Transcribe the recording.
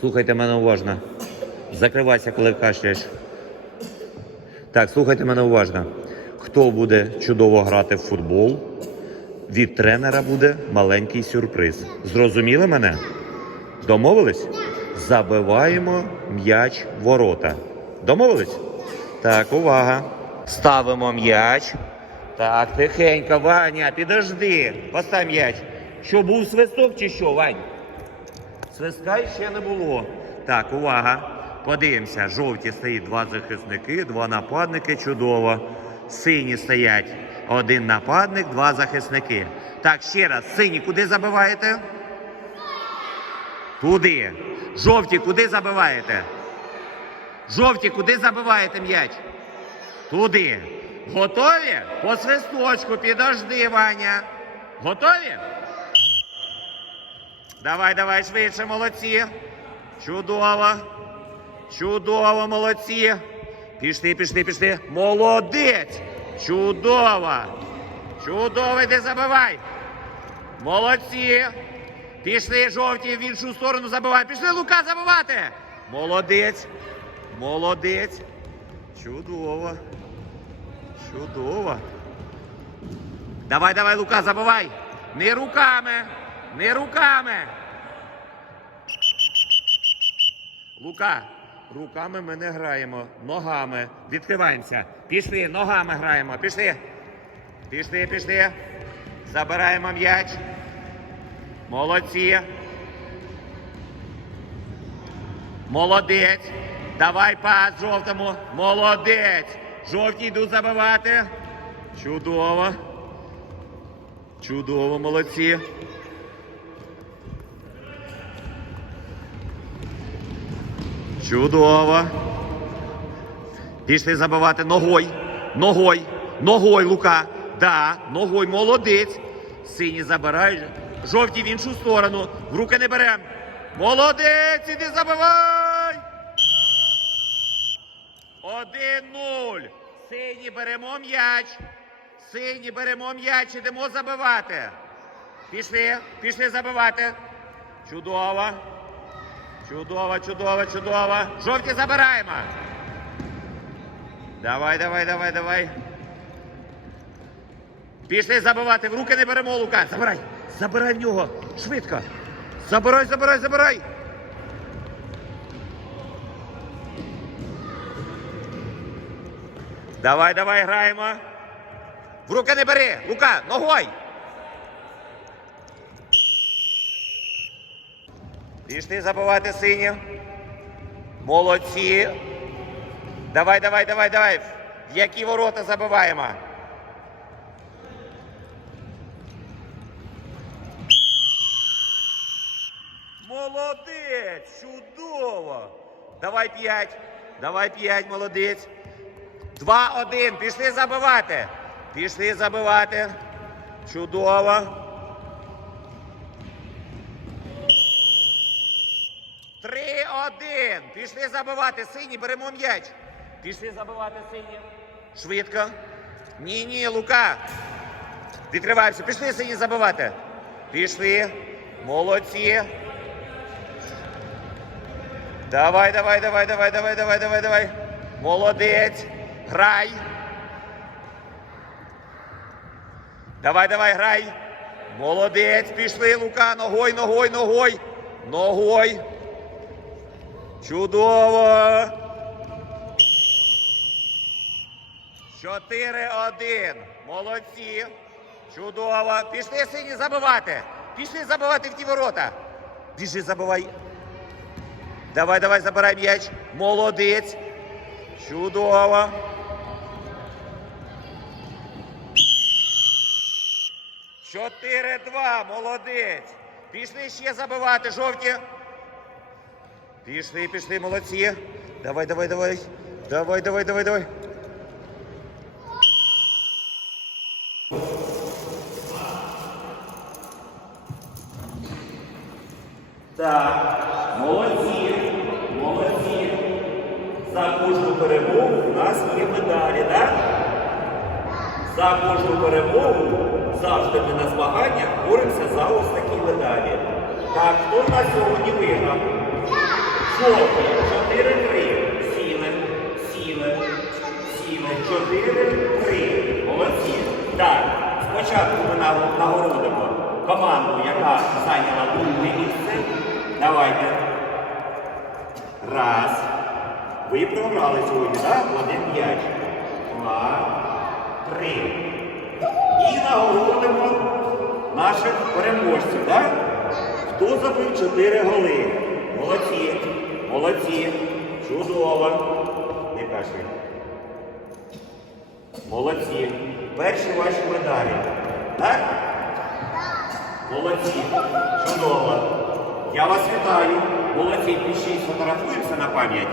Слухайте мене уважно. Закривайся, коли кашляєш. Так, слухайте мене уважно. Хто буде чудово грати в футбол, від тренера буде маленький сюрприз. Зрозуміли мене? Домовились? Забиваємо м'яч ворота. Домовились? Так, увага. Ставимо м'яч. Так, тихенько, Ваня, підожди. Постав м'яч. Що був свисток чи що, Вань? Свистка ще не було. Так, увага. Подивимося. Жовті стоїть два захисники, два нападники. Чудово. Сині стоять. Один нападник, два захисники. Так, ще раз. Сині, куди забиваєте? Туди. Жовті, куди забиваєте? Жовті, куди забиваєте м'яч? Туди. Готові? По свисточку, підожди, Ваня. Готові? Давай, давай, швидше, молодці. Чудово. Чудово, молодці. Пішли, пішли, пішли. Молодець. Чудово. Чудово, йди забивай. Молодці. Пішли жовті в іншу сторону забивай. Пішли Лука забивати. Молодець. Молодець. Чудово. Чудово. Давай, давай, Лука, забивай. Не руками. Не руками. Лука, руками ми не граємо. Ногами. Відкриваємося. Пішли, ногами граємо. Пішли. Пішли, пішли. Забираємо м'яч. Молодці. Молодець. Давай пас жовтому. Молодець. Жовті йдуть забивати. Чудово. Чудово, молодці. Чудово. Пішли забивати ногой. Ногой. Ногой, Лука. Да, ногой, молодець. Сині забирають. Жовті в іншу сторону. В руки не берем. Молодець, іди забивай. 1-0. Сині беремо м'яч. Сині беремо м'яч, ідемо забивати. Пішли, пішли забивати. Чудово. Чудово, чудово, чудово. Жовті забираємо. Давай, давай, давай, давай. Пішли забивати. В руки не беремо Лука. Забирай. Забирай в нього. Швидко. Забирай, забирай, забирай. Давай, давай, граємо. В руки не бери. Лука, ногой. Пішли забивати сині. Молодці. Давай, давай, давай, давай. В які ворота забиваємо? Молодець! Чудово! Давай п'ять. Давай п'ять, молодець. Два-один. Пішли забивати. Пішли забивати. Чудово. Три-один. Пішли забивати. Сині, беремо м'яч. Пішли забивати сині. Швидко. Ні, ні, Лука. Відкриваємося. Пішли сині забивати. Пішли. Молодці. Давай, давай, давай, давай, давай, давай, давай, давай. Молодець. Грай. Давай, давай, грай. Молодець. Пішли, Лука. Ногой, ногой, ногой. Ногой. Чудово. 4-1. Молодці. Чудово. Пішли сині забивати. Пішли забивати в ті ворота. Біжи, забивай. Давай, давай, забирай м'яч. Молодець. Чудово. Чотири-два. Молодець. Пішли ще забивати, жовті. Пішли, пішли, молодці. Давай, давай, давай. Давай, давай, давай, давай. Так, молодці, молодці. За кожну перемогу у нас є медалі, так? За кожну перемогу завжди ми на змаганнях боремося за ось такі медалі. Так, хто в сьогодні виграв? Жовтий. Чотири, три. Сіли. Сіли. Сіли. Чотири, три. Молодці. Так. Спочатку ми нагородимо команду, яка зайняла друге місце. Давайте. Раз. Ви програли сьогодні, так? Один м'яч. Два. Три. І нагородимо наших переможців, так? Хто забив 4 голи? Молодці. Чудово. Не кашляй. Молодці. Перші ваші медалі. Так? Молодці. Чудово. Я вас вітаю. Молодці. Пішіть, фотографуємося на пам'ять.